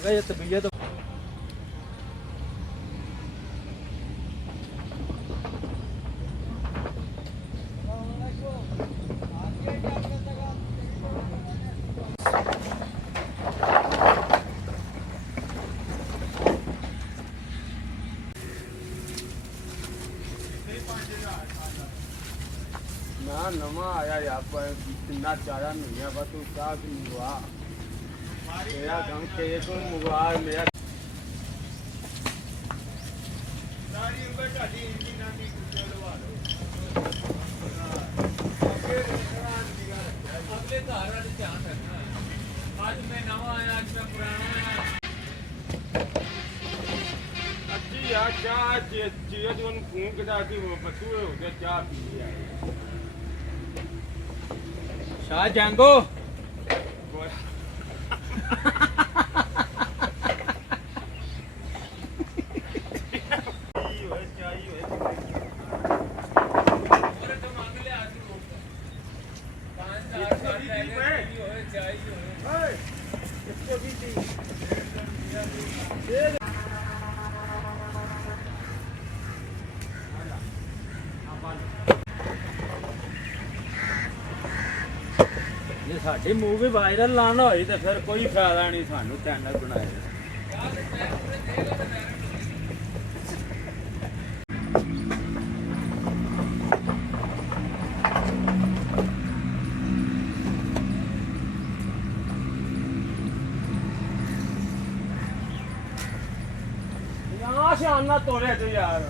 ਮੈਂ ਕਿਹਾ ਇਹ ਤਬੀਅਤ ना नवा आया यहाँ पर कितना चारा नहीं है बस तू क्या भी हुआ मेरा काम के को मुआ मेरा सारी उम्र ढाडी इंडी ना की कुछ लवा लो अगले घर वाले ध्यान रखना आज मैं नवा आया आज मैं पुराना आया अच्छी यार क्या चीज़ जो उन खून के डाली वो बतूए हो गया क्या पी लिया शाह जांगो ਜੇ ਸਾਡੀ ਮੂਵੀ ਵਾਇਰਲ ਨਾ ਹੋਈ ਤੇ ਫਿਰ ਕੋਈ ਫਾਇਦਾ ਨਹੀਂ ਸਾਨੂੰ ਚੈਨਲ ਬਣਾਏ यहाँ से आना तोड़े थे यार